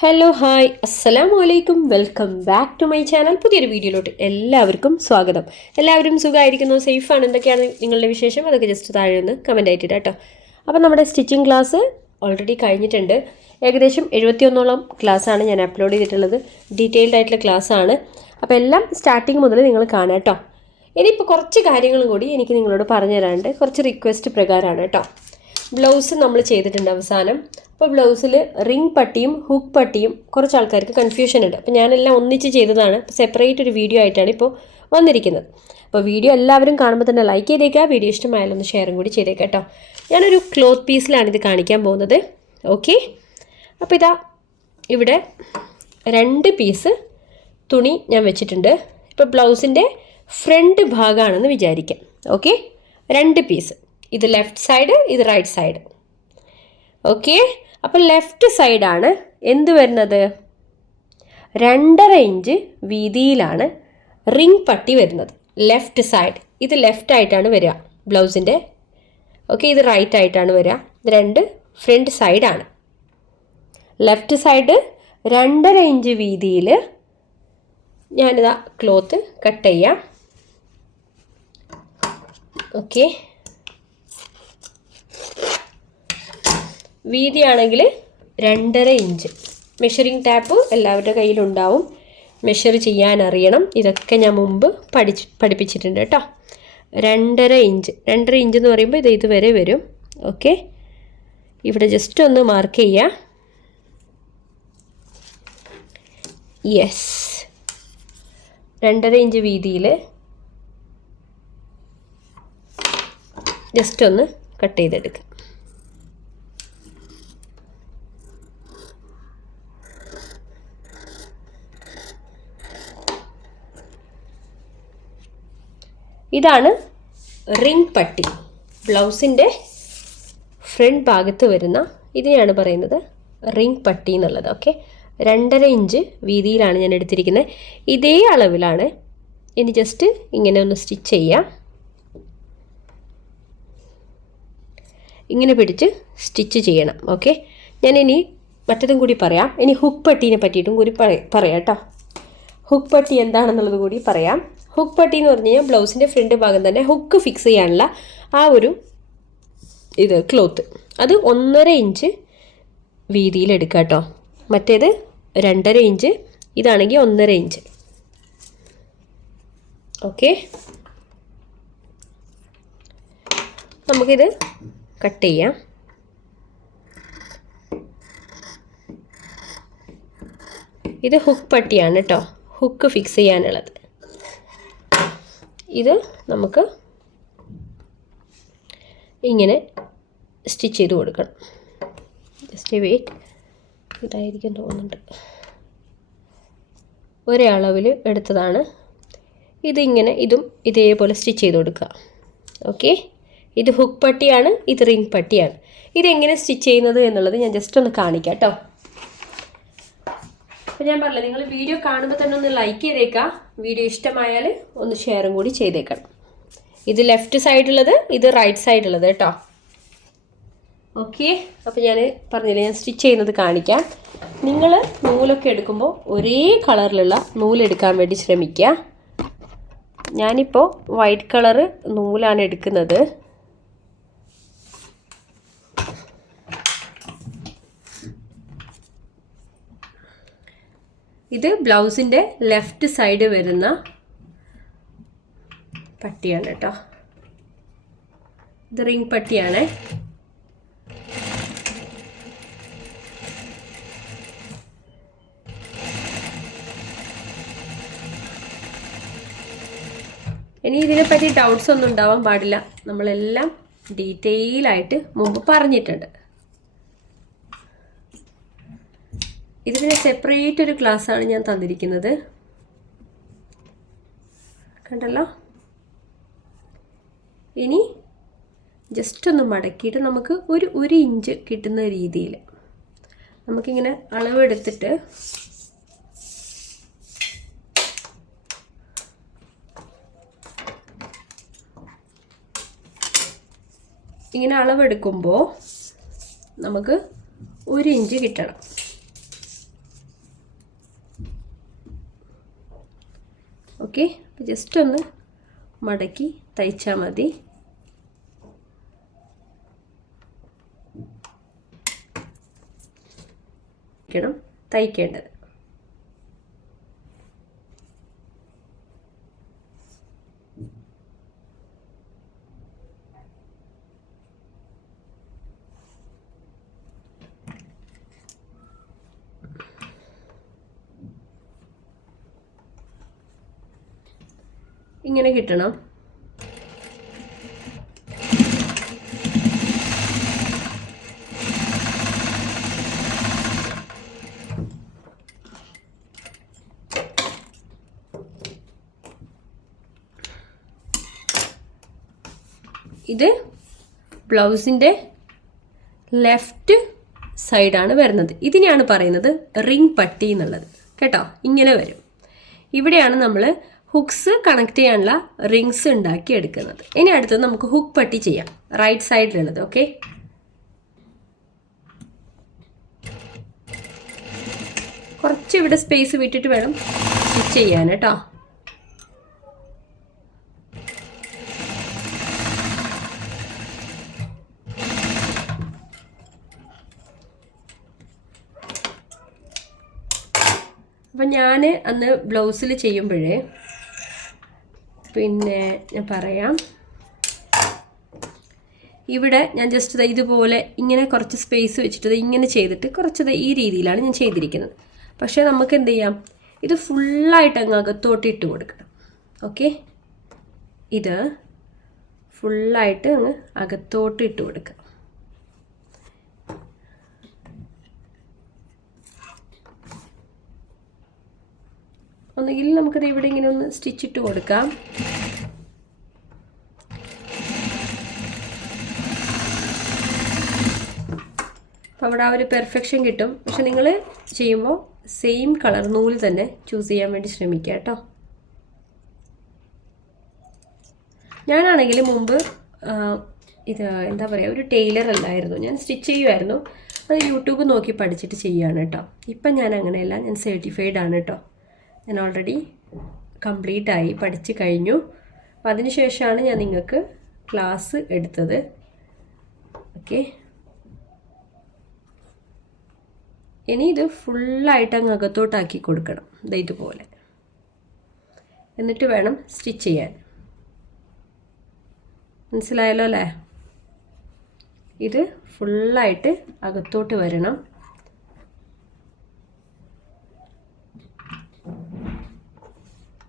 Hello hi അസ്സലാമു അലൈക്കും welcome back to my channel. പുതിയൊരു വീഡിയോയിലോട്ട് എല്ലാവർക്കും സ്വാഗതം. എല്ലാവരും സുഖമായിരിക്കുന്നു, സേഫാണ്. എന്തൊക്കെയാണ് നിങ്ങളുടെ വിശേഷം? അതൊക്കെ ജസ്റ്റ് താഴെ നിന്ന് കമൻറ്റ് ആയിട്ടിട്ട് കേട്ടോ. അപ്പോൾ നമ്മുടെ സ്റ്റിച്ചിങ് ക്ലാസ് ഓൾറെഡി കഴിഞ്ഞിട്ടുണ്ട്. ഏകദേശം 71ഓളം ക്ലാസ്സാണ് ഞാൻ അപ്ലോഡ് ചെയ്തിട്ടുള്ളത്. ഡീറ്റെയിൽഡ് ആയിട്ടുള്ള ക്ലാസ്സാണ്. അപ്പോൾ എല്ലാം സ്റ്റാർട്ടിങ് മുതൽ നിങ്ങൾ കാണാം കേട്ടോ. ഇനിയിപ്പോൾ കുറച്ച് കാര്യങ്ങളും കൂടി എനിക്ക് നിങ്ങളോട് പറഞ്ഞു തരാനുണ്ട്. കുറച്ച് റിക്വസ്റ്റ് പ്രകാരമാണ് കേട്ടോ. ബ്ലൗസ് നമ്മൾ ചെയ്തിട്ടുണ്ട് അവസാനം. അപ്പോൾ ബ്ലൗസിൽ റിംഗ് പട്ടിയും ഹുക്ക് പട്ടിയും കുറച്ച് ആൾക്കാർക്ക് കൺഫ്യൂഷൻ ഉണ്ട്. അപ്പോൾ ഞാനെല്ലാം ഒന്നിച്ച് ചെയ്തതാണ്. സെപ്പറേറ്റ് ഒരു വീഡിയോ ആയിട്ടാണ് ഇപ്പോൾ വന്നിരിക്കുന്നത്. അപ്പോൾ വീഡിയോ എല്ലാവരും കാണുമ്പോൾ തന്നെ ലൈക്ക് ചെയ്തേക്കുക. വീഡിയോ ഇഷ്ടമായാലും ഒന്ന് ഷെയറും കൂടി ചെയ്തേക്കാം കേട്ടോ. ഞാനൊരു ക്ലോത്ത് പീസിലാണ് ഇത് കാണിക്കാൻ പോകുന്നത്. ഓക്കെ, അപ്പോൾ ഇതാ ഇവിടെ 2 പീസ് തുണി ഞാൻ വെച്ചിട്ടുണ്ട്. ഇപ്പോൾ ബ്ലൗസിൻ്റെ ഫ്രണ്ട് ഭാഗമാണെന്ന് വിചാരിക്കാം. Okay, 2 piece. ഇത് ലെഫ്റ്റ് സൈഡ്, ഇത് റൈറ്റ് സൈഡ്. ഓക്കെ, അപ്പോൾ ലെഫ്റ്റ് സൈഡാണ് എന്ത് വരുന്നത്, 2.5 ഇഞ്ച് വീതിയിലാണ് റിംഗ് പട്ടി വരുന്നത്. ലെഫ്റ്റ് സൈഡ് ഇത് ലെഫ്റ്റ് ആയിട്ടാണ് വരിക ബ്ലൗസിൻ്റെ. ഓക്കെ, ഇത് റൈറ്റ് ആയിട്ടാണ് വരിക. ഇത് 2 ഫ്രണ്ട് സൈഡാണ്. ലെഫ്റ്റ് സൈഡ് 2.5 ഇഞ്ച് വീതിയിൽ ഞാനിതാ ക്ലോത്ത് കട്ട് ചെയ്യാം. ഓക്കെ, വീതിയാണെങ്കിൽ 2.5 ഇഞ്ച്. മെഷറിംഗ് ടാപ്പ് എല്ലാവരുടെ കയ്യിലുണ്ടാവും. മെഷർ ചെയ്യാൻ അറിയണം. ഇതൊക്കെ ഞാൻ മുമ്പ് പഠിപ്പിച്ചിട്ടുണ്ട് കേട്ടോ. 2.5 ഇഞ്ച്. 2.5 ഇഞ്ച് എന്ന് പറയുമ്പോൾ ഇത് ഇതുവരെ വരും. ഓക്കെ, ഇവിടെ ജസ്റ്റ് ഒന്ന് മാർക്ക് ചെയ്യാം. യെസ്, 2.5 ഇഞ്ച് വീതിയിൽ ജസ്റ്റ് ഒന്ന് കട്ട് ചെയ്തെടുക്കുക. ഇതാണ് റിംഗ് പട്ടി. ബ്ലൗസിൻ്റെ ഫ്രണ്ട് ഭാഗത്ത് വരുന്ന ഇതിനെയാണ് പറയുന്നത് റിംഗ് പട്ടി എന്നുള്ളത്. ഓക്കെ, 2.5 ഇഞ്ച് വീതിയിലാണ് ഞാൻ എടുത്തിരിക്കുന്നത്. ഇതേ അളവിലാണ്. ഇനി ജസ്റ്റ് ഇങ്ങനെ ഒന്ന് സ്റ്റിച്ച് ചെയ്യാം. ഇങ്ങനെ പിടിച്ച് സ്റ്റിച്ച് ചെയ്യണം. ഓക്കെ, ഞാനിനി മറ്റതും കൂടി പറയാം. ഇനി ഹുക്ക് പട്ടീനെ പറ്റിയിട്ടും കൂടി പറയാം കേട്ടോ. ഹുക്ക് പട്ടി എന്താണെന്നുള്ളത് കൂടി പറയാം. ഹുക്ക് പട്ടി എന്ന് പറഞ്ഞു കഴിഞ്ഞാൽ ബ്ലൗസിൻ്റെ ഫ്രണ്ട് ഭാഗം തന്നെ ഹുക്ക് ഫിക്സ് ചെയ്യാനുള്ള ആ ഒരു ക്ലോത്ത്. അത് 1.5 ഇഞ്ച് വീതിയിൽ എടുക്കുക കേട്ടോ. മറ്റേത് 2.5 ഇഞ്ച്, ഇതാണെങ്കിൽ 1.5 ഇഞ്ച്. ഓക്കെ, നമുക്കിത് കട്ട് ചെയ്യാം. ഇത് ഹുക്ക് പട്ടിയാണ് കേട്ടോ, ഹുക്ക് ഫിക്സ് ചെയ്യാനുള്ളത്. ഇത് നമുക്ക് ഇങ്ങനെ സ്റ്റിച്ച് ചെയ്ത് കൊടുക്കണം. ജസ്റ്റ് വെയിറ്റ്, ഇതായിരിക്കും തോന്നുന്നുണ്ട്. ഒരേ അളവിൽ എടുത്തതാണ്. ഇതിങ്ങനെ ഇതും ഇതേപോലെ സ്റ്റിച്ച് ചെയ്ത് കൊടുക്കുക. ഓക്കെ, ഇത് ഹുക്ക് പട്ടിയാണ്, ഇത് റിംഗ് പട്ടിയാണ്. ഇതെങ്ങനെ സ്റ്റിച്ച് ചെയ്യുന്നത് എന്നുള്ളത് ഞാൻ ജസ്റ്റ് ഒന്ന് കാണിക്കാം കേട്ടോ. അപ്പോൾ ഞാൻ പറഞ്ഞില്ല, നിങ്ങൾ വീഡിയോ കാണുമ്പോൾ തന്നെ ഒന്ന് ലൈക്ക് ചെയ്തേക്കാം. വീഡിയോ ഇഷ്ടമായാൽ ഒന്ന് ഷെയറും കൂടി ചെയ്തേക്കണം. ഇത് ലെഫ്റ്റ് സൈഡുള്ളത്, ഇത് റൈറ്റ് സൈഡുള്ളത് കേട്ടോ. ഓക്കെ, അപ്പോൾ ഞാൻ പറഞ്ഞില്ലേ, ഞാൻ സ്റ്റിച്ച് ചെയ്യുന്നത് കാണിക്കാം. നിങ്ങൾ നൂലൊക്കെ എടുക്കുമ്പോൾ ഒരേ കളറിലുള്ള നൂലെടുക്കാൻ വേണ്ടി ശ്രമിക്കുക. ഞാനിപ്പോൾ വൈറ്റ് കളറ് നൂലാണ് എടുക്കുന്നത്. ഇത് ബ്ലൗസിൻ്റെ ലെഫ്റ്റ് സൈഡ് വരുന്ന പട്ടിയാണ് കേട്ടോ. ഇത് റിംഗ് പട്ടിയാണ്. ഇനി ഇതിനെപ്പറ്റി ഡൗട്ട്സ് ഒന്നും ഉണ്ടാവാൻ പാടില്ല. നമ്മളെല്ലാം ഡീറ്റെയിൽ ആയിട്ട് മുമ്പ് പറഞ്ഞിട്ടുണ്ട്. ഇതിന് സെപ്പറേറ്റ് ഒരു ക്ലാസ്സാണ് ഞാൻ തന്നിരിക്കുന്നത്. കണ്ടല്ലോ. ഇനി ജസ്റ്റ് ഒന്ന് മടക്കിയിട്ട് നമുക്ക് ഒരു ഇഞ്ച് കിട്ടുന്ന രീതിയിൽ നമുക്കിങ്ങനെ അളവെടുത്തിട്ട് ഇങ്ങനെ അളവെടുക്കുമ്പോൾ നമുക്ക് 1 ഇഞ്ച് കിട്ടണം. ഓക്കെ, ജസ്റ്റ് ഒന്ന് മടക്കി തയ്ച്ചാൽ മതി. തയ്ക്കേണ്ടത് ഇങ്ങനെ കിട്ടണം. ഇത് ബ്ലൗസിൻ്റെ ലെഫ്റ്റ് സൈഡാണ് വരുന്നത്. ഇതിനെയാണ് പറയുന്നത് റിംഗ് പട്ടി എന്നുള്ളത് കേട്ടോ. ഇങ്ങനെ വരും. ഇവിടെയാണ് നമ്മൾ ഹുക്സ് കണക്ട് ചെയ്യാനുള്ള റിങ്സ് ഉണ്ടാക്കി എടുക്കുന്നത്. ഇനി അടുത്തത് നമുക്ക് ഹുക്ക് പട്ടി ചെയ്യാം, റൈറ്റ് സൈഡിലുള്ളത്. ഓക്കെ, കുറച്ച് ഇവിടെ സ്പേസ് വിട്ടിട്ട് വേണം സ്റ്റിച്ച് ചെയ്യാൻ കേട്ടോ. അപ്പം ഞാൻ അന്ന് ബ്ലൗസിൽ ചെയ്യുമ്പോഴേ പിന്നെ ഞാൻ പറയാം, ഇവിടെ ഞാൻ ജസ്റ്റ് ഇതുപോലെ ഇങ്ങനെ കുറച്ച് സ്പേസ് വെച്ചിട്ട് ഇങ്ങനെ ചെയ്തിട്ട് കുറച്ചത് ഈ രീതിയിലാണ് ഞാൻ ചെയ്തിരിക്കുന്നത്. പക്ഷേ നമുക്ക് എന്ത് ചെയ്യാം, ഇത് ഫുള്ളായിട്ട് അങ്ങ് അകത്തോട്ട് ഇട്ട് കൊടുക്കണം. ഓക്കെ, ഇത് ഫുള്ളായിട്ട് അങ്ങ് അകത്തോട്ട് ഇട്ട് കൊടുക്കുക. ഒന്നുകിൽ നമുക്കത് ഇവിടെ ഇങ്ങനെ ഒന്ന് സ്റ്റിച്ചിട്ട് കൊടുക്കാം. അപ്പോൾ അവിടെ ആ ഒരു പെർഫെക്ഷൻ കിട്ടും. പക്ഷെ നിങ്ങൾ ചെയ്യുമ്പോൾ സെയിം കളർ നൂല് തന്നെ ചൂസ് ചെയ്യാൻ വേണ്ടി ശ്രമിക്കുക കേട്ടോ. ഞാനാണെങ്കിൽ മുമ്പ് ഇത് എന്താ പറയുക, ഒരു ടൈലർ അല്ലായിരുന്നു, ഞാൻ സ്റ്റിച്ച് ചെയ്യുമായിരുന്നു. അത് യൂട്യൂബ് നോക്കി പഠിച്ചിട്ട് ചെയ്യുകയാണ് കേട്ടോ. ഇപ്പം ഞാൻ അങ്ങനെയല്ല, ഞാൻ സർട്ടിഫൈഡ് ആണ് കേട്ടോ. ഞാൻ ഓൾറെഡി കംപ്ലീറ്റ് ആയി, പഠിച്ച് കഴിഞ്ഞു. അപ്പോൾ അതിന് ശേഷമാണ് ഞാൻ നിങ്ങൾക്ക് ക്ലാസ് എടുത്തത്. ഓക്കെ, ഇനി ഇത് ഫുള്ളായിട്ട് അങ്ങ് അകത്തോട്ടാക്കി കൊടുക്കണം, ഇതുപോലെ. എന്നിട്ട് വേണം സ്റ്റിച്ച് ചെയ്യാൻ. മനസ്സിലായല്ലോ അല്ലേ? ഇത് ഫുള്ളായിട്ട് അകത്തോട്ട് വരണം.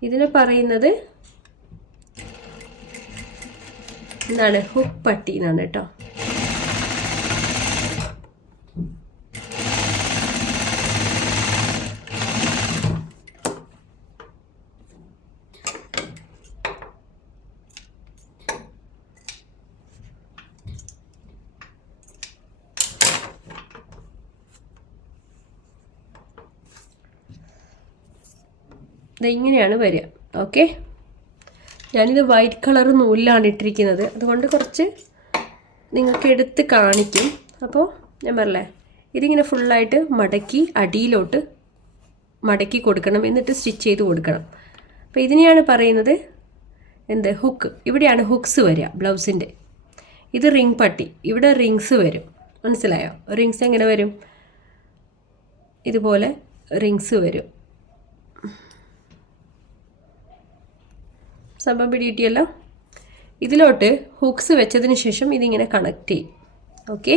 ഇതിനെ പറയുന്നത് എന്താണ്, ഹുക്ക് പട്ടി എന്നാണ് കേട്ടോ. ഇങ്ങനെയാണ് വരിക. ഓക്കെ, ഞാനിത് വൈറ്റ് കളർ നൂലിലാണ് ഇട്ടിരിക്കുന്നത്, അതുകൊണ്ട് കുറച്ച് നിങ്ങൾക്ക് എടുത്ത് കാണിക്കും. അപ്പോൾ ഞാൻ പറഞ്ഞേ, ഇതിങ്ങനെ ഫുള്ളായിട്ട് മടക്കി അടിയിലോട്ട് മടക്കി കൊടുക്കണം, എന്നിട്ട് സ്റ്റിച്ച് ചെയ്ത് കൊടുക്കണം. അപ്പോൾ ഇതിനെയാണ് പറയുന്നത് എന്ത്, ഹുക്ക്. ഇവിടെയാണ് ഹുക്സ് വരിക ബ്ലൗസിൻ്റെ. ഇത് റിംഗ് പട്ടി, ഇവിടെ റിങ്സ് വരും. മനസ്സിലായോ? റിങ്സ് എങ്ങനെ വരും, ഇതുപോലെ റിങ്സ് വരും. സംഭവം പിടികിട്ടിയല്ലോ. ഇതിലോട്ട് ഹുക്സ് വെച്ചതിന് ശേഷം ഇതിങ്ങനെ കണക്ട് ചെയ്യും. ഓക്കെ,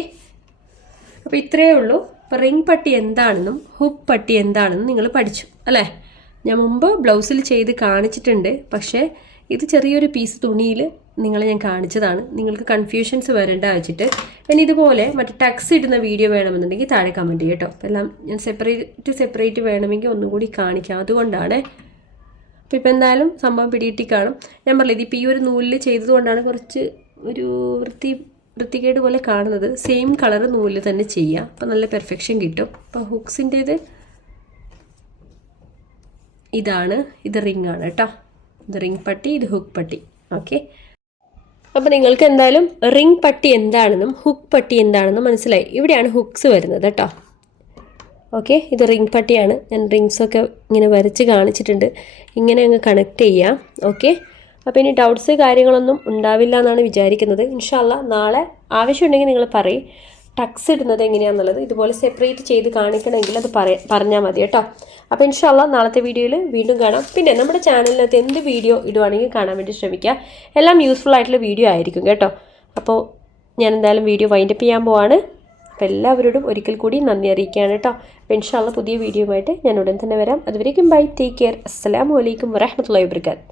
അപ്പോൾ ഇത്രയേ ഉള്ളൂ. അപ്പോൾ റിംഗ് പട്ടി എന്താണെന്നും ഹുക്ക് പട്ടി എന്താണെന്നും നിങ്ങൾ പഠിച്ചു അല്ലേ? ഞാൻ മുമ്പ് ബ്ലൗസിൽ ചെയ്ത് കാണിച്ചിട്ടുണ്ട്. പക്ഷേ ഇത് ചെറിയൊരു പീസ് തുണിയിൽ നിങ്ങളെ ഞാൻ കാണിച്ചതാണ്, നിങ്ങൾക്ക് കൺഫ്യൂഷൻസ് വരേണ്ട വെച്ചിട്ട്. ഇനി ഇതുപോലെ മറ്റേ ടക്സ് ഇടുന്ന വീഡിയോ വേണമെന്നുണ്ടെങ്കിൽ താഴെ കമൻറ്റ് ചെയ്യും കേട്ടോ. അപ്പോൾ എല്ലാം ഞാൻ സെപ്പറേറ്റ് വേണമെങ്കിൽ ഒന്നും കൂടി കാണിക്കാം, അതുകൊണ്ടാണ്. അപ്പോൾ ഇപ്പോൾ എന്തായാലും സംഭവം പിടികിട്ടി കാണും. ഞാൻ പറഞ്ഞില്ല, ഇതിപ്പോൾ ഈ ഒരു നൂലിൽ ചെയ്തതുകൊണ്ടാണ് കുറച്ച് ഒരു വൃത്തികേട് പോലെ കാണുന്നത്. സെയിം കളർ നൂലിൽ തന്നെ ചെയ്യുക, അപ്പോൾ നല്ല പെർഫെക്ഷൻ കിട്ടും. അപ്പോൾ ഹുക്സിൻ്റേത് ഇതാണ്, ഇത് റിംഗ് ആണ് കേട്ടോ. ഇത് റിംഗ് പട്ടി, ഇത് ഹുക്ക് പട്ടി. ഓക്കെ, അപ്പോൾ നിങ്ങൾക്ക് എന്തായാലും റിംഗ് പട്ടി എന്താണെന്നും ഹുക്ക് പട്ടി എന്താണെന്നും മനസ്സിലായി. ഇവിടെയാണ് ഹുക്സ് വരുന്നത് കേട്ടോ. ഓക്കെ, ഇത് റിംഗ് പട്ടിയാണ്. ഞാൻ റിങ്സൊക്കെ ഇങ്ങനെ വരച്ച് കാണിച്ചിട്ടുണ്ട്. ഇങ്ങനെ അങ്ങ് കണക്ട് ചെയ്യാം. ഓക്കെ, അപ്പോൾ ഇനി ഡൗട്ട്സ് കാര്യങ്ങളൊന്നും ഉണ്ടാവില്ല എന്നാണ് വിചാരിക്കുന്നത്. ഇൻഷാ അല്ലാഹ് നാളെ ആവശ്യമുണ്ടെങ്കിൽ നിങ്ങൾ പറയും ടക്സ് ഇടുന്നത് എങ്ങനെയാണെന്നുള്ളത്. ഇതുപോലെ സെപ്പറേറ്റ് ചെയ്ത് കാണിക്കണമെങ്കിൽ അത് പറഞ്ഞാൽ മതി കേട്ടോ. അപ്പോൾ ഇൻഷാ അല്ലാഹ് നാളത്തെ വീഡിയോയിൽ വീണ്ടും കാണാം. പിന്നെ നമ്മുടെ ചാനലിനകത്ത് എന്ത് വീഡിയോ ഇടുവാണെങ്കിൽ കാണാൻ വേണ്ടി ശ്രമിക്കുക. എല്ലാം യൂസ്ഫുൾ ആയിട്ടുള്ള വീഡിയോ ആയിരിക്കും കേട്ടോ. അപ്പോൾ ഞാൻ എന്തായാലും വീഡിയോ വൈൻഡപ്പ് ചെയ്യാൻ പോവാണ്. അപ്പോൾ എല്ലാവരോടും ഒരിക്കൽ കൂടി നന്ദി അറിയിക്കുകയാണ് കേട്ടോ. അപ്പോൾ ഇൻഷാ അല്ലാഹ് പുതിയ വീഡിയോയുമായിട്ട് ഞാൻ ഉടൻ തന്നെ വരാം. അതുവരേക്കും ബൈ, ടേക്ക് കെയർ. അസ്സലാമു അലൈക്കും വറഹ്മത്തുള്ളാഹി വബറകാതുഹു.